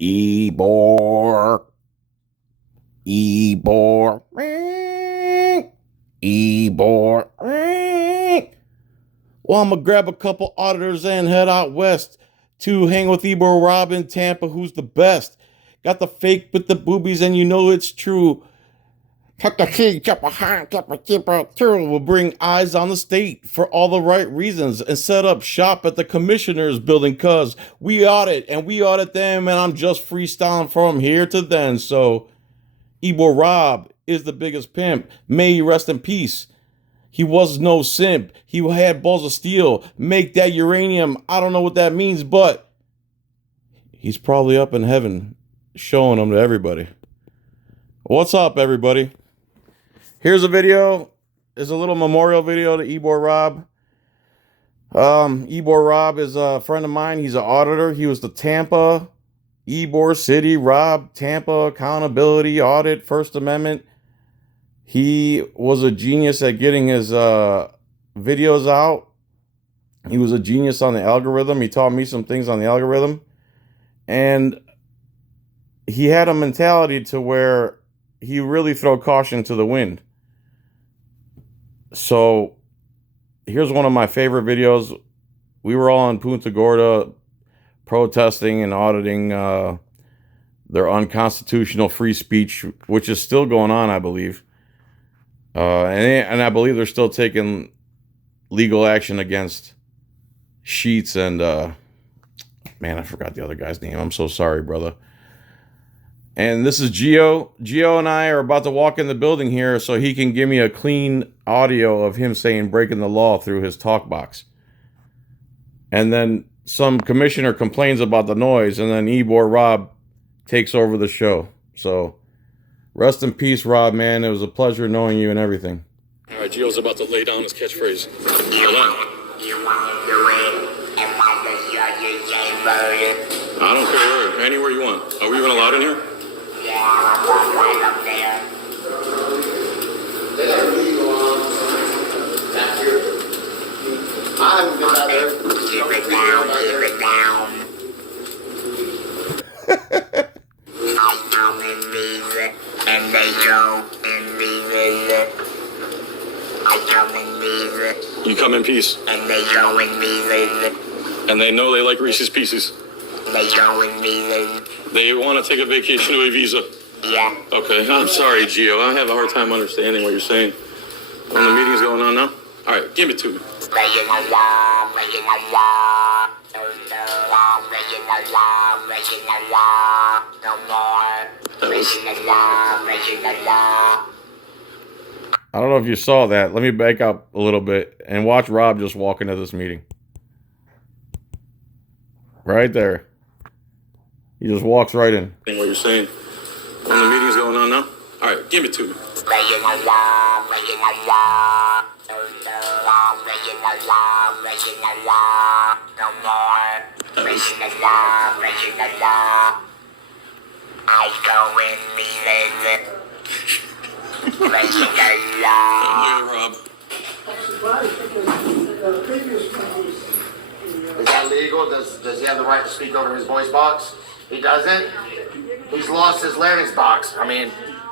Ybor. Ybor. Ybor. Well, I'm going to grab a couple auditors and head out west to hang with Ybor Rob in Tampa, who's the best. Got the fake with the boobies, and you know it's true. Will bring eyes on the state for all the right reasons and set up shop at the commissioner's building, cause we audit and we audit them, and I'm just freestyling from here to then. So Ybor Rob is the biggest pimp. May he rest in peace. He was no simp. He had balls of steel. Make that uranium. I don't know what that means, but he's probably up in heaven showing them to everybody. What's up, everybody? Here's a video. It's a little memorial video to Ybor Rob. Ybor Rob is a friend of mine. He's an auditor. He was the Tampa, Ybor City, Rob, Tampa Accountability Audit, First Amendment. He was a genius at getting his videos out. He was a genius on the algorithm. He taught me some things on the algorithm. And he had a mentality to where he really throw caution to the wind. So here's one of my favorite videos. We were all in Punta Gorda protesting and auditing their unconstitutional free speech, which is still going on, I believe. And I believe they're still taking legal action against Sheets and, man, I forgot the other guy's name. I'm so sorry, brother. And this is Gio. Gio and I are about to walk in the building here so he can give me a clean audio of him saying breaking the law through his talk box. And then some commissioner complains about the noise, and then Ybor Rob takes over the show. So rest in peace, Rob, man. It was a pleasure knowing you and everything. All right, Gio's about to lay down his catchphrase. Hold on. I don't care where, anywhere you want. Are we even allowed in here? Yeah, I'm right up there. I haven't been out there. Keep it down, keep it down. I come in these, and they go in these. I come in these. You come in peace. And they go in these. And they know they like Reese's Pieces. They go in these. They want to take a vacation to Ibiza. Yeah. Okay, I'm sorry, Gio. I have a hard time understanding what you're saying. When the meeting's going on now? All right, give it to me. Breaking the law, breaking the law. Breaking the law, breaking the law. No more. Breaking the law, breaking the law. I don't know if you saw that. Let me back up a little bit and watch Rob just walk into this meeting. Right there. He just walks right in. What you're saying. When the meeting's going on now? All right, give it to me. Breaking the law, breaking the law. Breaking the law, breaking the law. No more. Breaking the law, breaking the law. I go in meetings. Breaking the law. Look at Rob. Is that legal? Does he have the right to speak over his voice box? He doesn't? He's lost his larynx box. I mean,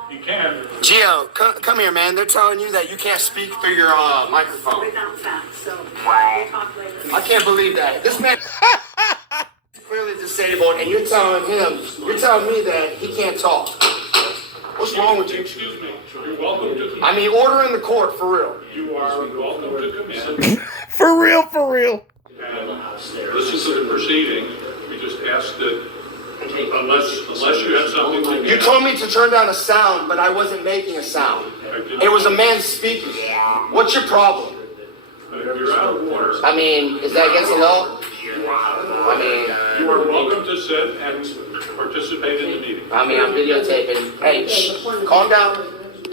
You can. Gio, come here, man. They're telling you that you can't speak through your microphone. Without facts, so Wow. we'll talk later. I can't believe that. This man is clearly disabled, and you're telling me that he can't talk. What's wrong with you? Excuse me. You're welcome to come. I mean, order in the court, for real. You are welcome to come in. For real, for real. And listen to the proceeding. We just ask that unless you have something to You told me to turn down a sound, but I wasn't making a sound. It was a man speaking. What's your problem? You're out of order. I mean, is that against the law? You are welcome to sit and participate in the meeting. I'm videotaping. Hey, shh, calm down.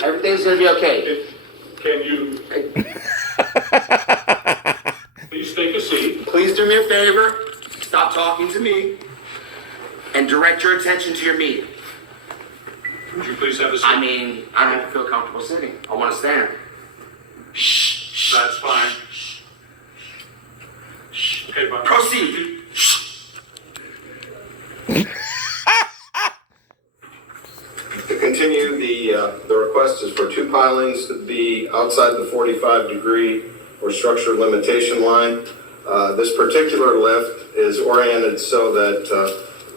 Everything's gonna be okay. Can you please take a seat? Please do me a favor. Stop talking to me and direct your attention to your meeting. Would you please have a seat? I don't feel comfortable sitting. I want to stand. Shh. That's fine. Okay, bye. Proceed. continue, the request is for 2 pilings to be outside the 45-degree or structure limitation line. This particular lift is oriented so that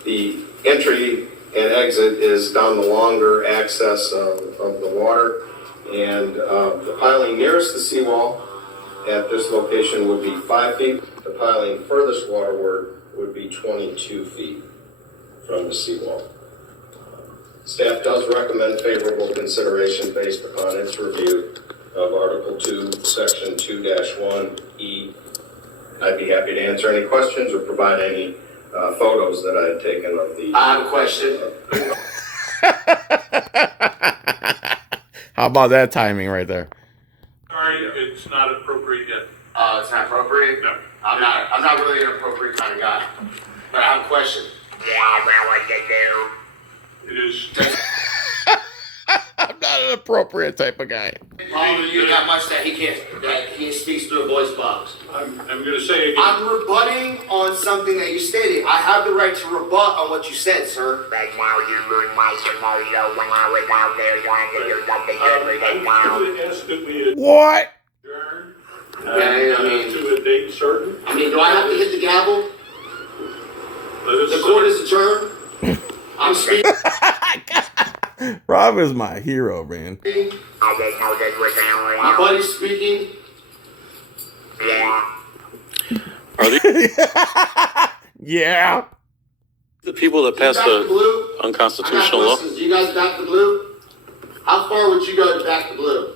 the entry and exit is down the longer access of the water. And the piling nearest the seawall at this location would be 5 feet. The piling furthest waterward would be 22 feet from the seawall. Staff does recommend favorable consideration based upon its review of Article 2, Section 2-1E. I'd be happy to answer any questions or provide any photos that I had taken of the... I have a question. How about that timing right there? Sorry, it's not appropriate yet. It's not appropriate? No. I'm not really an appropriate kind of guy. But I have a question. It is. I'm not an appropriate type of guy. Problem you that much that he speaks through a voice box. I'm going to say again. I'm rebutting on something that you stated. I have the right to rebut on what you said, sir. Right now, you ruined my scenario when I was out there trying to do something good with it now. I would ask that we What? adjourn Okay, I mean- to a date certain. I mean, do I have to hit the gavel? Let us The court is adjourned. I'm speaking. Rob is my hero, man. I didn't know this was going My on. buddy's speaking. Yeah. Are these Yeah. the people that passed Back the the blue. unconstitutional I got law? questions. Do you guys back the blue? How far would you go to back the blue?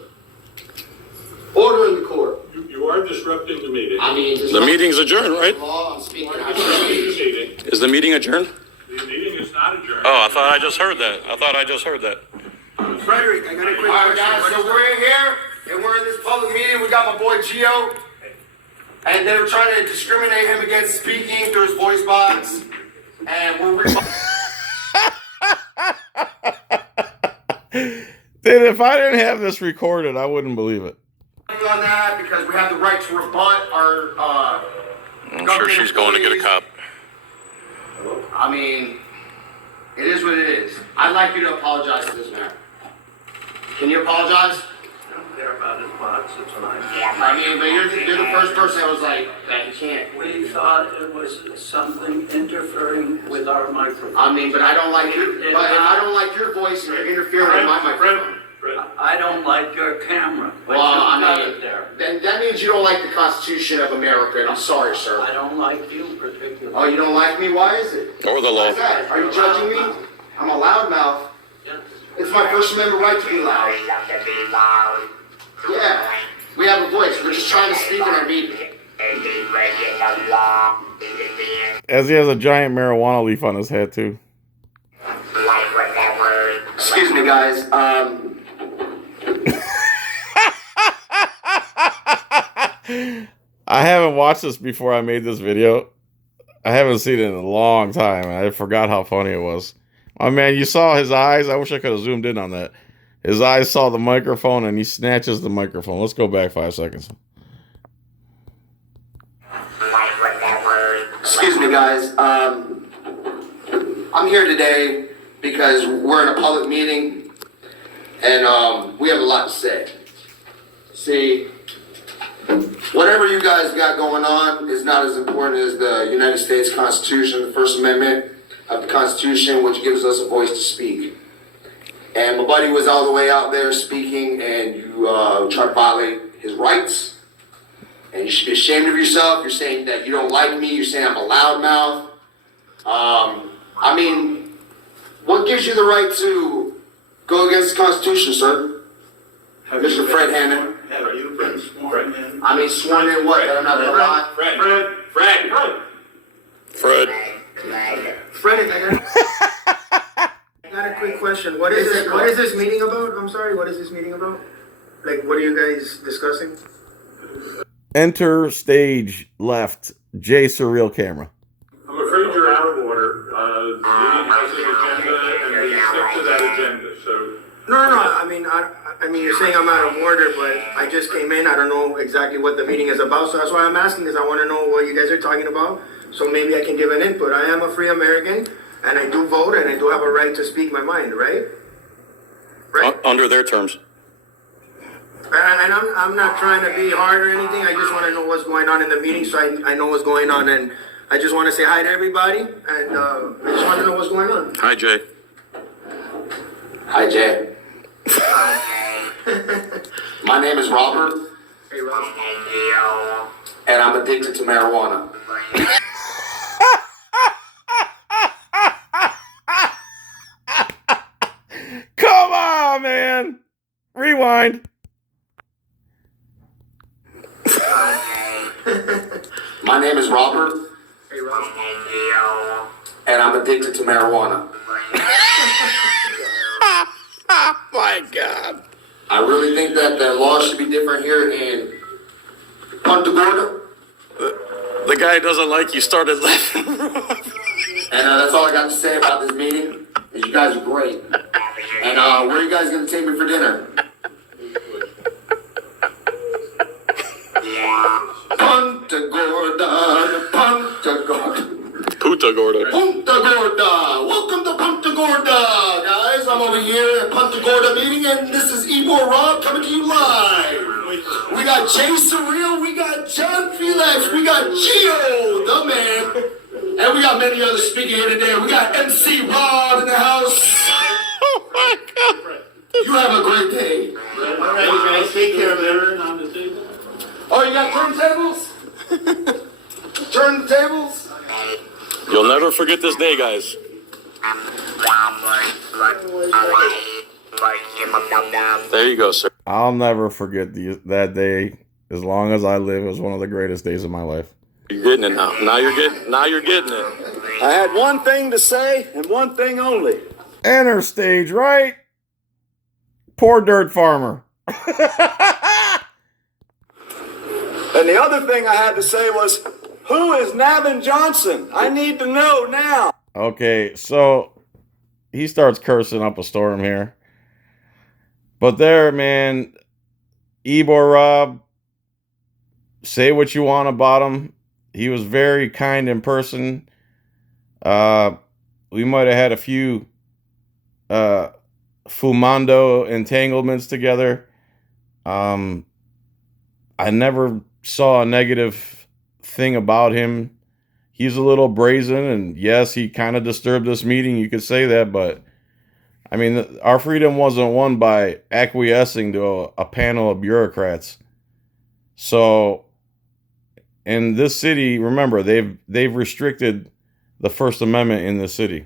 Order in the court. You are disrupting the meeting. I mean, there's The no meeting adjourned, right? law. I'm speaking. I Disrupting the just meeting. Is the meeting adjourned? The meeting is not adjourned. Oh, I thought I just heard that. Frederick, I got a quick All right, question. guys. What So is we're in here, and we're in this public meeting. We got my boy Gio, and they were trying to discriminate him against speaking through his voice box, and we're. Dude, if I didn't have this recorded, I wouldn't believe it. On that because we have the right to rebut our. I'm sure she's going to get a cop. I mean, it is what it is. I'd like you to apologize to this man. Can you apologize? I don't care about his box, it's fine. I mean, but you're the first person that was like that. You can't. We thought it was something interfering with our microphone. I mean, but I don't like your. But if I don't like your voice, and you're interfering with my microphone. Fred, I don't like your camera. But Well, you I got mean, it there. then that means you don't like the Constitution of America, and I'm sorry, sir. I don't like you particularly. Oh, you don't like me? Why is it? Or the Why law. is that? Are you judging me? I'm a loudmouth. Yes. It's my First Amendment right to be loud. We love to be loud. Yeah, we have a voice. We're just trying to speak in our meeting. Is he breaking the law? Is it being As he has a giant marijuana leaf on his head, too. like what that word? Excuse me, guys. I haven't watched this before I made this video. I haven't seen it in a long time. I forgot how funny it was. Oh, man, you saw his eyes? I wish I could have zoomed in on that. His eyes saw the microphone, and he snatches the microphone. Let's go back 5 seconds. Like what that word? Excuse me, guys. I'm here today because we're in a public meeting, and we have a lot to say. See, whatever you guys got going on is not as important as the United States Constitution, the First Amendment of the Constitution, which gives us a voice to speak. And my buddy was all the way out there speaking, and you try to violate his rights. And you should be ashamed of yourself. You're saying that you don't like me. You're saying I'm a loudmouth. I mean, what gives you the right to go against the Constitution, sir? Mr. Fred Hammond. Have you been sworn in? I mean, sworn in what? That I'm not gonna lie? Fred. Frederick, I got a quick question. What is this meeting about? I'm sorry, what is this meeting about? Like, what are you guys discussing? Enter stage left, J Surreal camera. I'm afraid you're out of order. The meeting has an agenda, and we stick to that agenda, so. No. I mean, you're saying I'm out of order, but I just came in. I don't know exactly what the meeting is about, so that's why I'm asking, because I want to know what you guys are talking about, so maybe I can give an input. I am a free American, and I do vote, and I do have a right to speak my mind, right? Right. Under their terms. And I'm not trying to be hard or anything. I just want to know what's going on in the meeting, so I know what's going on, and I just want to say hi to everybody, and I just want to know what's going on. Hi, Jay. Hi, Jay. My name is Robert, Hey, Rob. and I'm addicted to marijuana. Come on, man. Rewind. My name is Robert, Hey, Rob. and I'm addicted to marijuana. My God. I really think that the law should be different here in Punta Gorda. The guy doesn't like you started laughing. And that's all I got to say about this meeting. Is you guys are great. And where are you guys going to take me for dinner? Punta Gorda, Punta Gorda. Puta Gorda. Punta Gorda! Welcome to Punta Gorda, guys. I'm over here at Punta Gorda meeting, and this is Ybor Rob coming to you live. We got Jay Surreal, we got John Filax, we got Gio, the man, and we got many others speaking here today. We got MC Rob in the house. Oh, my God. You have a great day. All right, you guys, take care of it. On the table. Oh, you got turntables? Turntables? You'll never forget this day, guys. There you go, sir. I'll never forget that day as long as I live. It was one of the greatest days of my life. You're getting it now. Now you're getting it. I had one thing to say and one thing only. Enter stage right. Poor dirt farmer. And the other thing I had to say was, who is Navin Johnson? I need to know now. Okay, so he starts cursing up a storm here. But there, man, Ybor Rob, say what you want about him. He was very kind in person. We might have had a few fumando entanglements together. I never saw a negative thing about him. He's a little brazen, and yes, he kind of disturbed this meeting. You could say that, but I mean, our freedom wasn't won by acquiescing to a panel of bureaucrats. So, in this city, remember, they've restricted the First Amendment in the city.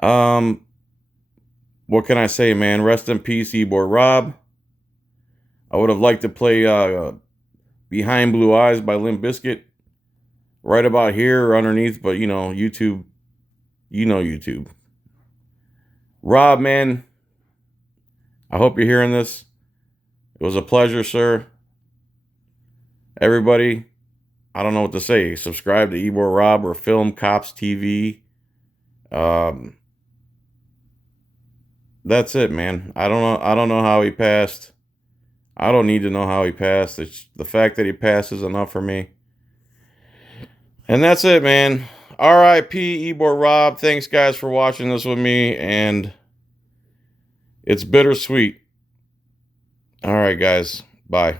What can I say, man? Rest in peace, Ybor Rob. I would have liked to play Behind Blue Eyes by Limp Bizkit right about here or underneath, but YouTube, YouTube. Rob, man, I hope you're hearing this. It was a pleasure, sir. Everybody, I don't know what to say. Subscribe to Ybor Rob or Film Cops TV. That's it, man. I don't know how he passed. I don't need to know how he passed. It's the fact that he passed is enough for me. And that's it, man. R.I.P. Ybor Rob. Thanks, guys, for watching this with me. And it's bittersweet. All right, guys. Bye.